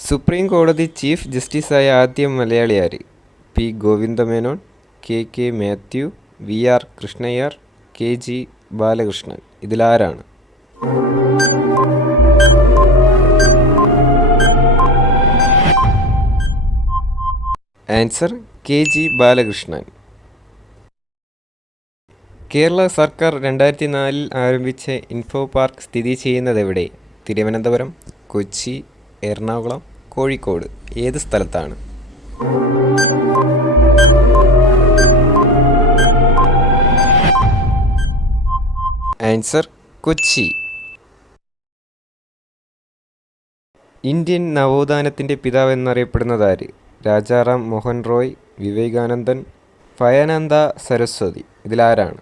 Supreme കോടതി chief ജസ്റ്റിസായ ആദ്യ മലയാളി ആര്? P. Govinda Menon, K. Mathew, V. R. Krishna Iyer, K. G. Balakrishnan. ഇതിലാരാണ്? Answer K. G. Balakrishnan. Kerala സർക്കാർ 2004 ആരംഭിച്ച ഇൻഫോ പാർക്ക് സ്ഥിതി ചെയ്യുന്നതെവിടെ? തിരുവനന്തപുരം, കൊച്ചി, എറണാകുളം, കോഴിക്കോട്. ഏത് സ്ഥലത്താണ്? ആൻസർ കൊച്ചി. ഇന്ത്യൻ നവോത്ഥാനത്തിൻ്റെ പിതാവ് എന്നറിയപ്പെടുന്നതാര്? രാജാറാം മോഹൻ റോയ്, വിവേകാനന്ദൻ, ഭയാനന്ദ സരസ്വതി. ഇതിലാരാണ്?